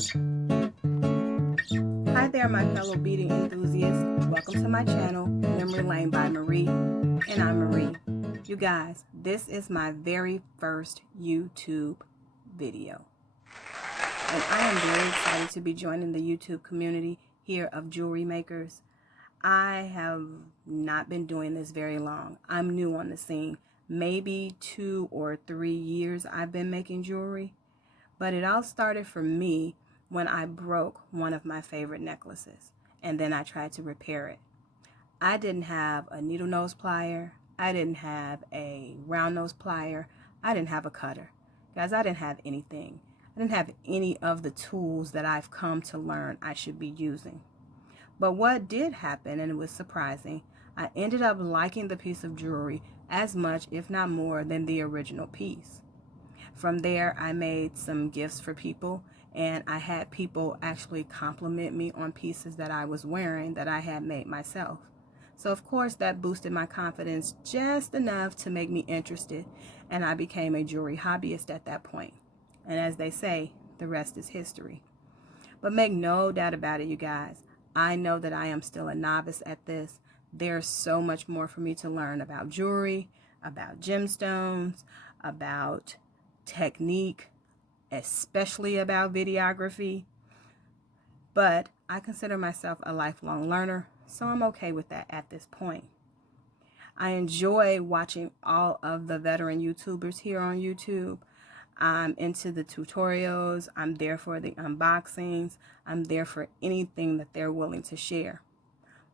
Hi there, my fellow beading enthusiasts. Welcome to my channel, Memory Lane by Marie, and I'm Marie. You guys, this is my very first YouTube video, and I am very excited to be joining the YouTube community here of jewelry makers. I have not been doing this very long. I'm new on the scene. Maybe 2 or 3 years I've been making jewelry, but it all started for me when I broke one of my favorite necklaces, and then I tried to repair it. I didn't have a needle nose plier. I didn't have a round nose plier. I didn't have a cutter. Guys, I didn't have anything. I didn't have any of the tools that I've come to learn I should be using. But what did happen, and it was surprising, I ended up liking the piece of jewelry as much, if not more, than the original piece. From there, I made some gifts for people, and I had people actually compliment me on pieces that I was wearing that I had made myself. So of course that boosted my confidence just enough to make me interested, and I became a jewelry hobbyist at that point. And as they say, the rest is history. But make no doubt about it, you guys, I know that I am still a novice at this. There's so much more for me to learn about jewelry, about gemstones, about technique, especially about videography. But I consider myself a lifelong learner, so I'm okay with that at this point. I enjoy watching all of the veteran YouTubers here on YouTube. I'm into the tutorials. I'm there for the unboxings. I'm there for anything that they're willing to share.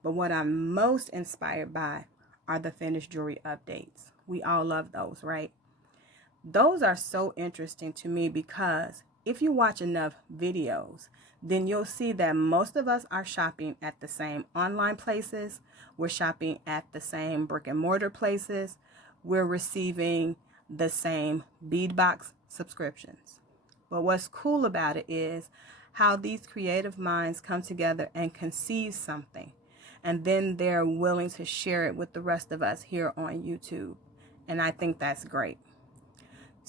But what I'm most inspired by are the finished jewelry updates. We all love those, right? Those are so interesting to me because if you watch enough videos, then you'll see that most of us are shopping at the same online places. We're shopping at the same brick and mortar places. We're receiving the same Bead Box subscriptions. But what's cool about it is how these creative minds come together and conceive something, and then they're willing to share it with the rest of us here on YouTube. And I think that's great.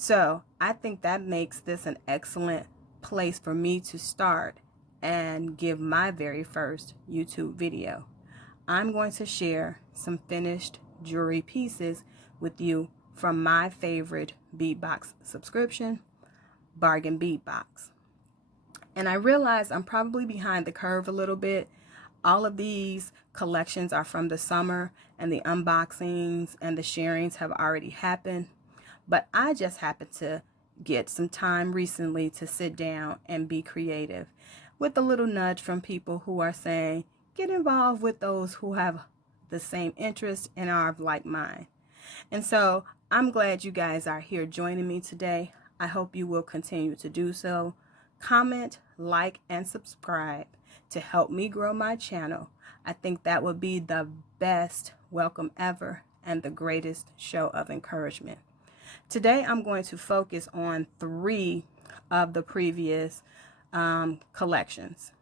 So I think that makes this an excellent place for me to start and give my very first YouTube video. I'm going to share some finished jewelry pieces with you from my favorite Bead Box subscription, Bargain Bead Box. And I realize I'm probably behind the curve a little bit. All of these collections are from the summer, and the unboxings and the sharings have already happened. But I just happened to get some time recently to sit down and be creative, with a little nudge from people who are saying, get involved with those who have the same interest and are of like mind. And so I'm glad you guys are here joining me today. I hope you will continue to do so. Comment, like, and subscribe to help me grow my channel. I think that would be the best welcome ever and the greatest show of encouragement. Today I'm going to focus on 3 of the previous collections.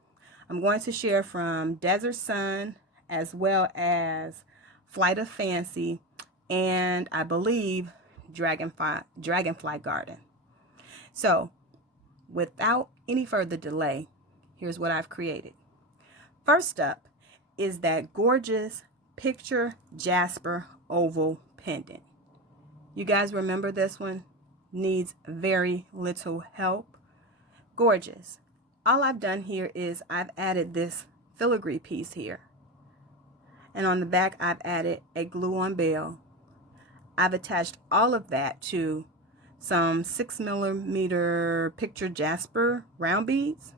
I'm going to share from Desert Sun as well as Flight of Fancy, and I believe Dragonfly Garden. So without any further delay, here's what I've created. First up is that gorgeous picture jasper oval pendant. You guys remember this one? Needs very little help. Gorgeous. All I've done here is I've added this filigree piece here. And on the back I've added a glue-on bell. I've attached all of that to some 6mm picture jasper round beads.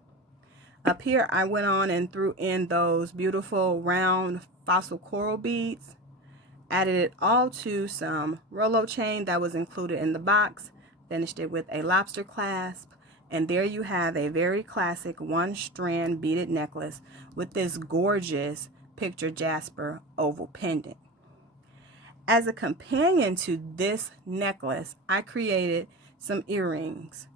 Up here I went on and threw in those beautiful round fossil coral beads. Added it all to some Rolo chain that was included in the box. Finished it with a lobster clasp. And there you have a very classic 1-strand beaded necklace with this gorgeous picture jasper oval pendant. As a companion to this necklace, I created some earrings.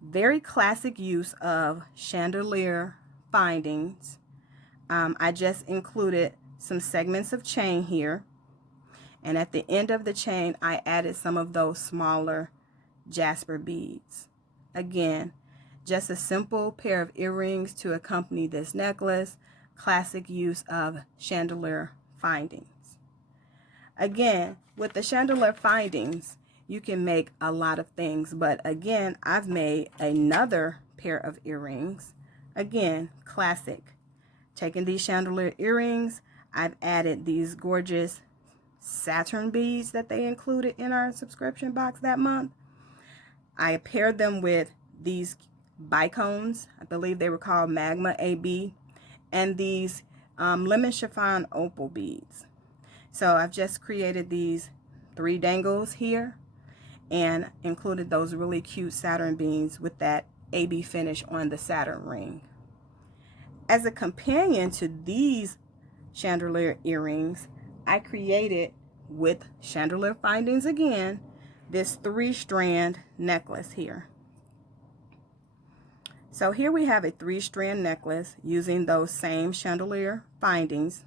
Very classic use of chandelier findings. I just included some segments of chain here. And at the end of the chain, I added some of those smaller jasper beads. Again, Just a simple pair of earrings to accompany this necklace. Classic use of chandelier findings. Again, with the chandelier findings, you can make a lot of things, but again, I've made another pair of earrings. Again, classic. Taking these chandelier earrings, I've added these gorgeous Saturn beads that they included in our subscription box that month. I paired them with these bicones. I believe they were called Magma AB, and these lemon chiffon opal beads. So I've just created these 3 dangles here and included those really cute Saturn beads with that AB finish on the Saturn ring. As a companion to these chandelier earrings, I created, with chandelier findings again, this 3-strand necklace here. So here we have a 3-strand necklace using those same chandelier findings.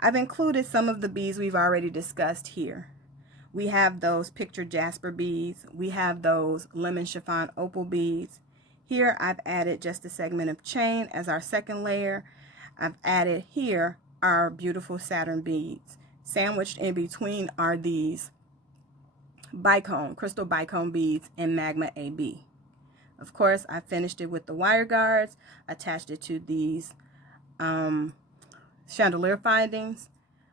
I've included some of the beads we've already discussed here. We have those picture jasper beads. We have those lemon chiffon opal beads. Here I've added just a segment of chain as our second layer. I've added here our beautiful Saturn beads. Sandwiched in between are these bicone, crystal bicone beads in Magma AB. Of course, I finished it with the wire guards, attached it to these chandelier findings,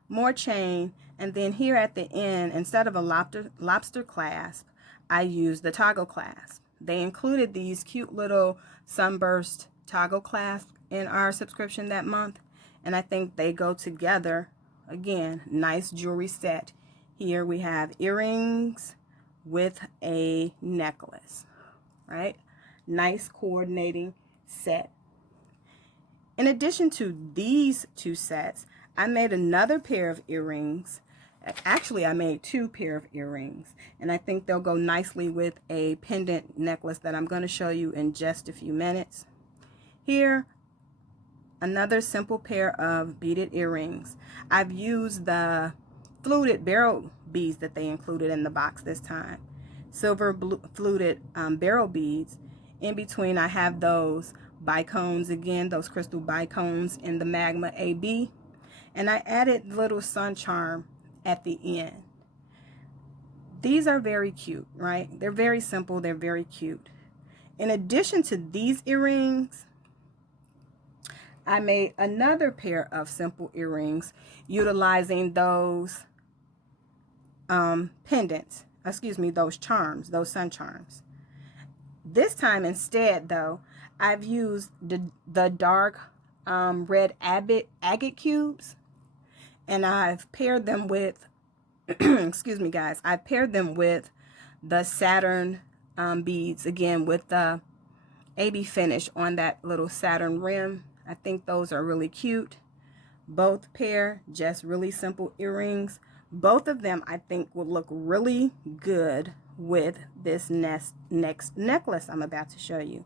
more chain, and then here at the end, instead of a lobster clasp, I used the toggle clasp. They included these cute little sunburst toggle clasps in our subscription that month, and I think they go together. Again, nice jewelry set. Here we have earrings with a necklace, right? Nice coordinating set. In addition to these 2 sets, I made another pair of earrings. Actually, I made 2 pair of earrings, and I think they'll go nicely with a pendant necklace that I'm going to show you in just a few minutes. Here, another simple pair of beaded earrings. I've used the fluted barrel beads that they included in the box this time. Silver fluted barrel beads. In between, I have those bicones again, those crystal bicones in the Magma AB. And I added little sun charm at the end. These are very cute, right? They're very simple. They're very cute. In addition to these earrings, I made another pair of simple earrings utilizing those pendants, those charms, those sun charms. This time instead, though, I've used the dark red agate cubes, and I've paired them with, excuse me guys, I paired them with the Saturn beads, again with the AB finish on that little Saturn rim. I think those are really cute. Both pair, just really simple earrings. Both of them I think will look really good with this next necklace I'm about to show you.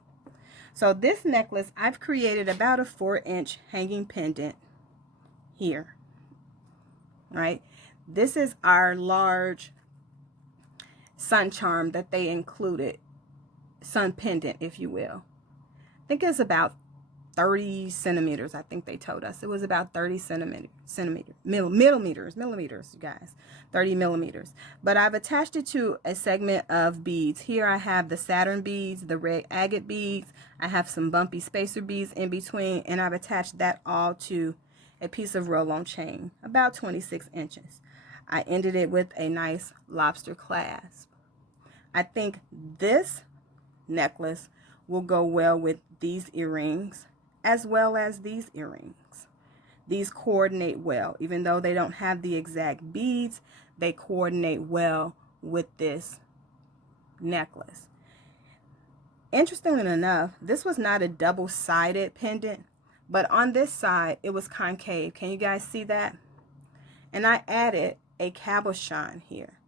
So this necklace, I've created about a 4-inch hanging pendant here, right? This is our large sun charm that they included, sun pendant, if you will. I think it's about 30 centimeters. I think they told us it was about 30 millimeters, you guys, 30 millimeters. But I've attached it to a segment of beads. Here I have the Saturn beads, the red agate beads. I have some bumpy spacer beads in between, and I've attached that all to a piece of roll-on chain, about 26 inches. I ended it with a nice lobster clasp. I think this necklace will go well with these earrings as well as these earrings. These coordinate well. Even though they don't have the exact beads, they coordinate well with this necklace. Interestingly enough, this was not a double-sided pendant, but on this side it was concave. Can you guys see that? And I added a cabochon here.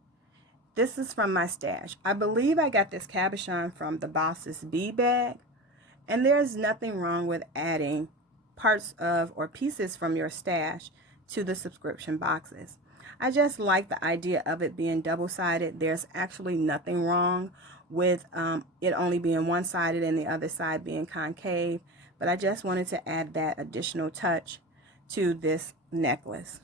This is from my stash. I believe I got this cabochon from the Boss's bead bag. And there's nothing wrong with adding parts of or pieces from your stash to the subscription boxes. I just like the idea of it being double-sided. There's actually nothing wrong with it only being one-sided and the other side being concave. But I just wanted to add that additional touch to this necklace.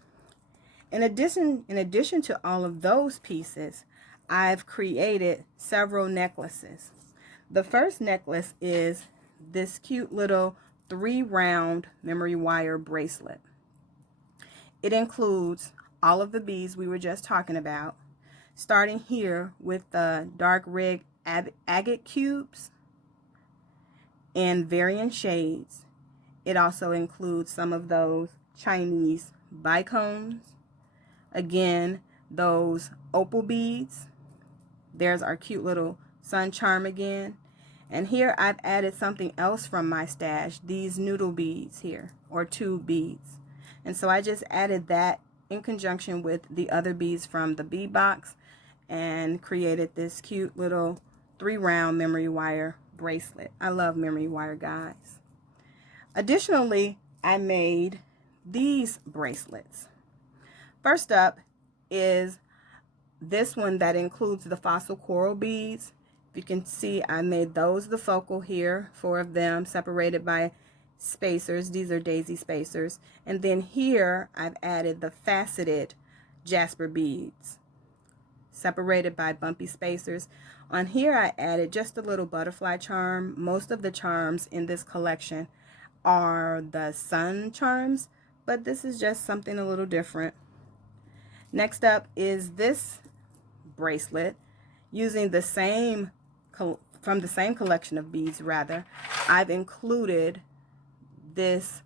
In addition to all of those pieces, I've created several necklaces. The first necklace is this cute little 3-round memory wire bracelet. It includes all of the beads we were just talking about, starting here with the dark red agate cubes in varying shades. It also includes some of those Chinese bicones. Again, those opal beads. There's our cute little sun charm again. And here I've added something else from my stash, these noodle beads here, or tube beads. And so I just added that in conjunction with the other beads from the Bead Box and created this cute little 3-round memory wire bracelet. I love memory wire, guys. Additionally, I made these bracelets. First up is this one that includes the fossil coral beads. If you can see, I made those the focal here, 4 of them separated by spacers. These are daisy spacers. And then here I've added the faceted jasper beads separated by bumpy spacers. On here I added just a little butterfly charm. Most of the charms in this collection are the sun charms, but this is just something a little different. Next up is this bracelet using the same from the same collection of beads. Rather, I've included this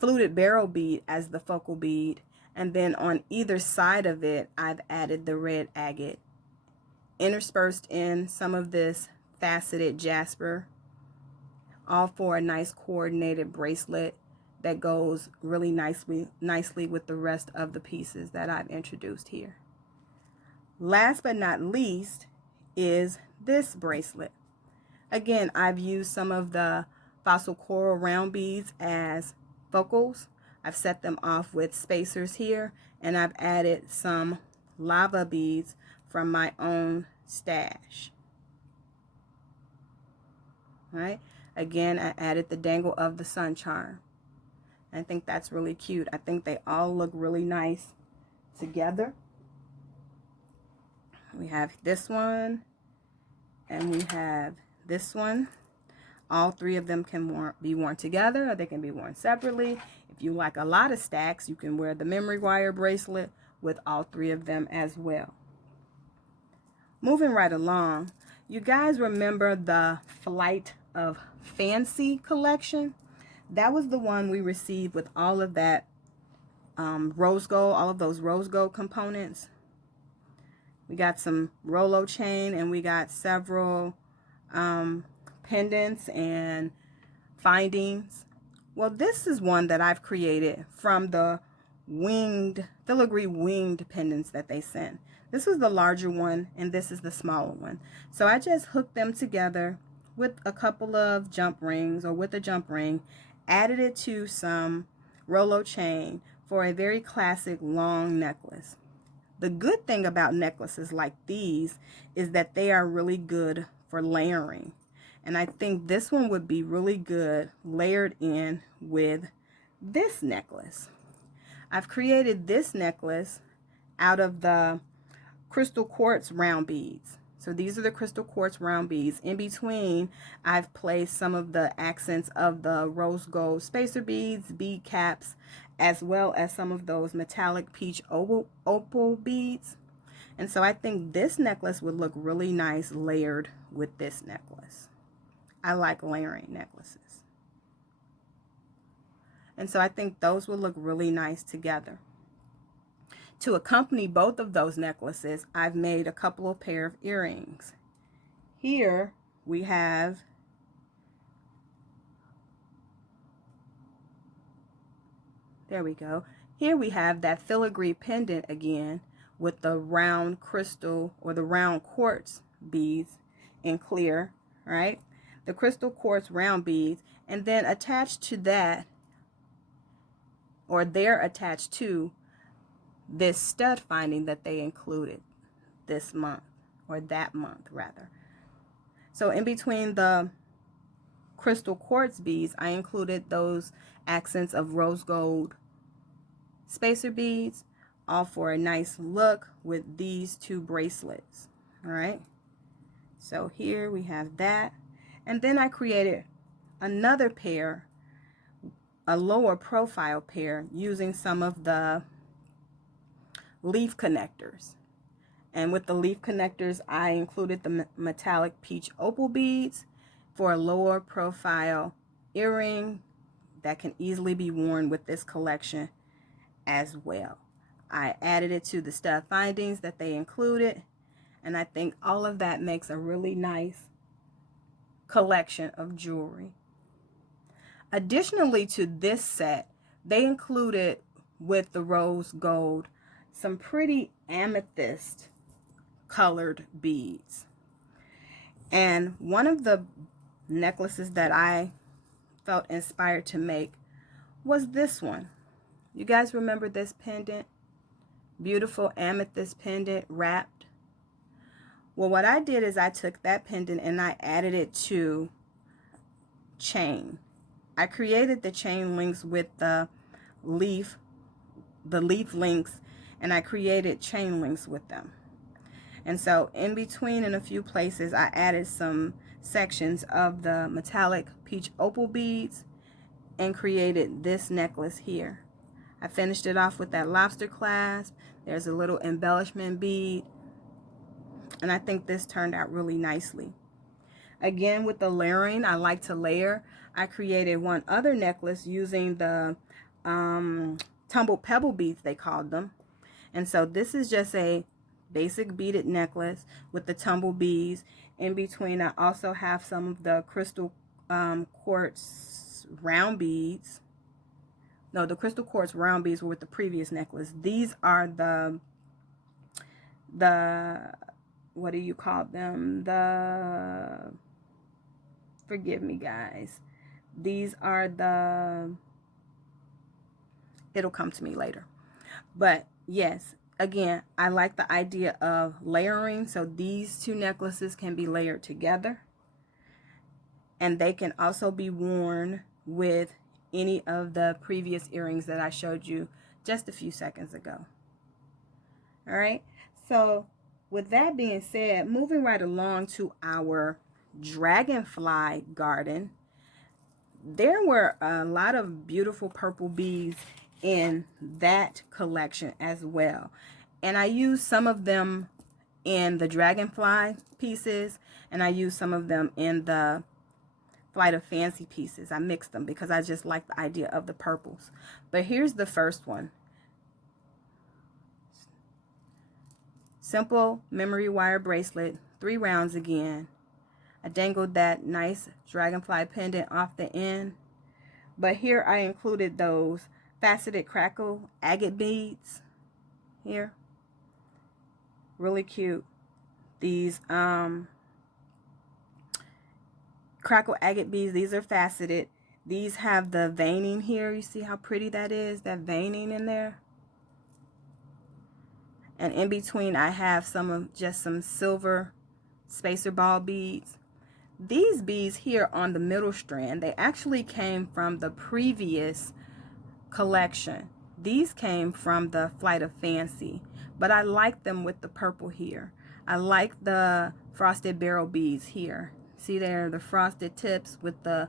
fluted barrel bead as the focal bead, and then on either side of it I've added the red agate, interspersed in some of this faceted jasper, all for a nice coordinated bracelet that goes really nicely with the rest of the pieces that I've introduced here. Last but not least is this bracelet. Again, I've used some of the fossil coral round beads as focals. I've set them off with spacers here, and I've added some lava beads from my own stash. All right. Again, I added the dangle of the sun charm. I think that's really cute. I think they all look really nice together. We have this one, and we have this one. All 3 of them can be worn together, or they can be worn separately. If you like a lot of stacks, you can wear the memory wire bracelet with all 3 of them as well. Moving right along, you guys remember the Flight of Fancy collection? That was the one we received with all of that rose gold, all of those rose gold components. We got some Rolo chain, and we got several pendants and findings. Well, this is one that I've created from the filigree winged pendants that they sent. This was the larger one, and this is the smaller one. So I just hooked them together with a couple of jump rings, or with a jump ring, added it to some Rolo chain for a very classic long necklace. The good thing about necklaces like these is that they are really good for layering. And I think this one would be really good layered in with this necklace. I've created this necklace out of the crystal quartz round beads. So these are the crystal quartz round beads. In between, I've placed some of the accents of the rose gold spacer beads, bead caps, as well as some of those metallic peach opal beads. And so I think this necklace would look really nice layered with this necklace. I like layering necklaces. And so I think those will look really nice together. To accompany both of those necklaces, I've made a couple of pair of earrings. Here we have there we go. Here we have that filigree pendant again with the round crystal, or the round quartz beads in clear, right? The crystal quartz round beads, and then attached to that, or they're attached to this stud finding that they included this month, or that month rather. So in between the crystal quartz beads, I included those accents of rose gold spacer beads, all for a nice look with these two bracelets. All right, so here we have that. And then I created another pair, a lower profile pair, using some of the leaf connectors. And with the leaf connectors, I included the metallic peach opal beads for a lower profile earring that can easily be worn with this collection as well. I added it to the stud findings that they included, and I think all of that makes a really nice collection of jewelry. Additionally to this set, they included with the rose gold some pretty amethyst colored beads. And one of the necklaces that I felt inspired to make was this one. You guys remember this pendant? Beautiful amethyst pendant wrapped. Well, what I did is I took that pendant and I added it to chain. I created the chain links with the leaf links, and I created chain links with them. And so in between, in a few places, I added some sections of the metallic peach opal beads and created this necklace here. I finished it off with that lobster clasp. There's a little embellishment bead, and I think this turned out really nicely. Again, with the layering, I like to layer. I created one other necklace using the tumbled pebble beads, they called them. And so this is just a basic beaded necklace with the tumble beads. In between, I also have some of the crystal quartz round beads. No, the crystal quartz round beads were with the previous necklace. These are the what do you call them? Forgive me, guys. These are it'll come to me later. But yes, again, I like the idea of layering. So these two necklaces can be layered together. And they can also be worn with any of the previous earrings that I showed you just a few seconds ago. All right. So with that being said, moving right along to our Dragonfly garden, there were a lot of beautiful purple beads in that collection as well. And I used some of them in the Dragonfly pieces, and I used some of them in the Flight of Fancy pieces. I mixed them because I just like the idea of the purples. But here's the first one. Simple memory wire bracelet, 3 rounds again. I dangled that nice dragonfly pendant off the end. But here I included those faceted crackle agate beads here. Really cute. These crackle agate beads, these are faceted. These have the veining here. You see how pretty that is, that veining in there? And in between, I have some silver spacer ball beads. These beads here on the middle strand, they actually came from the previous collection. These came from the Flight of Fancy, but I like them with the purple here. I like the frosted barrel beads here. See there, the frosted tips with the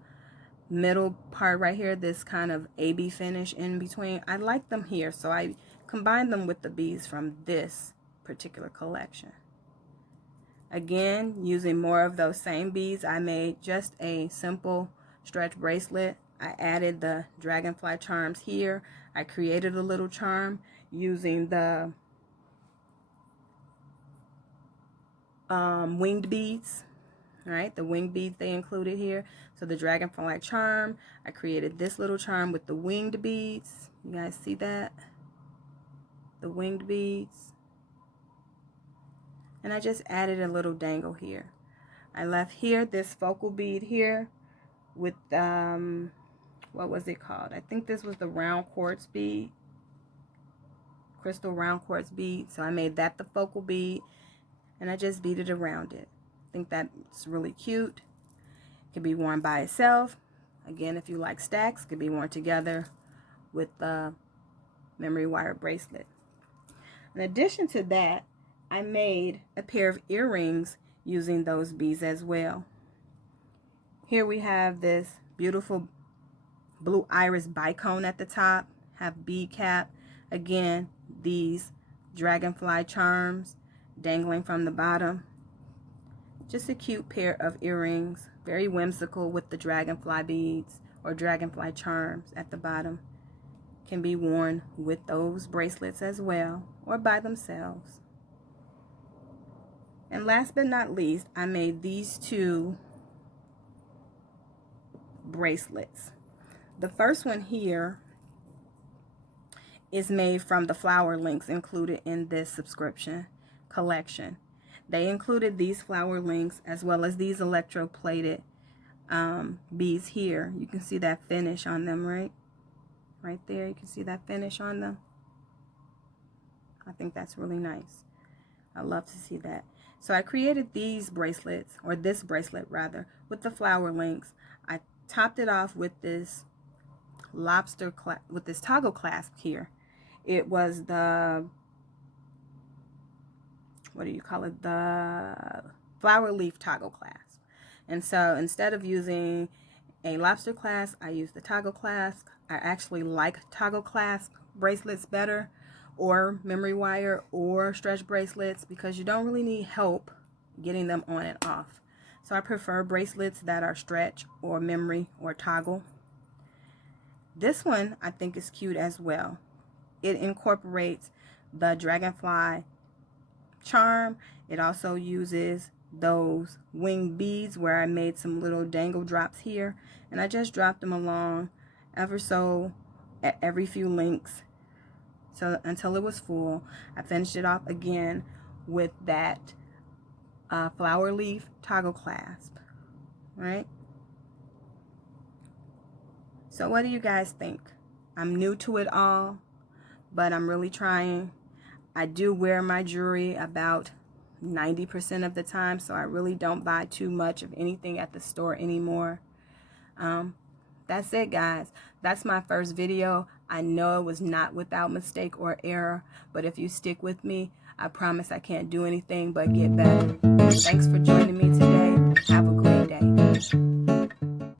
middle part right here, this kind of AB finish in between. I like them here, so I combined them with the beads from this particular collection. Again, using more of those same beads, I made just a simple stretch bracelet. I added the dragonfly charms here. I created a little charm using the winged beads. All right, the winged beads they included here. So the dragonfly charm, I created this little charm with the winged beads. You guys see that? The winged beads. And I just added a little dangle here. I left here this focal bead here with what was it called? I think this was the round quartz bead, crystal round quartz bead. So I made that the focal bead, and I just beaded around it. I think that's really cute. It can be worn by itself. Again, if you like stacks, it can be worn together with the memory wire bracelet. In addition to that, I made a pair of earrings using those beads as well. Here we have this beautiful blue iris bicone at the top, have bead cap. Again, these dragonfly charms dangling from the bottom. Just a cute pair of earrings, very whimsical with the dragonfly beads or dragonfly charms at the bottom. Can be worn with those bracelets as well or by themselves. And last but not least, I made these two bracelets. The first one here is made from the flower links included in this subscription collection. They included these flower links as well as these electroplated beads here. You can see that finish on them, right there. You can see that finish on them. I think that's really nice. I love to see that. So I created these bracelets, or this bracelet rather, with the flower links. I topped it off with this with this toggle clasp here. It was the, what do you call it, the flower leaf toggle clasp. And so instead of using a lobster clasp, I used the toggle clasp. I actually like toggle clasp bracelets better, or memory wire or stretch bracelets, because you don't really need help getting them on and off. So I prefer bracelets that are stretch or memory or toggle. This one I think is cute as well. It incorporates the dragonfly charm. It also uses those wing beads where I made some little dangle drops here, and I just dropped them along ever so at every few links, so until it was full. I finished it off again with that flower leaf toggle clasp, right? So what do you guys think? I'm new to it all, but I'm really trying. I do wear my jewelry about 90% of the time, so I really don't buy too much of anything at the store anymore. That's it, guys. That's my first video. I know it was not without mistake or error, but if you stick with me, I promise I can't do anything but get better. Thanks for joining me today. Have a great day.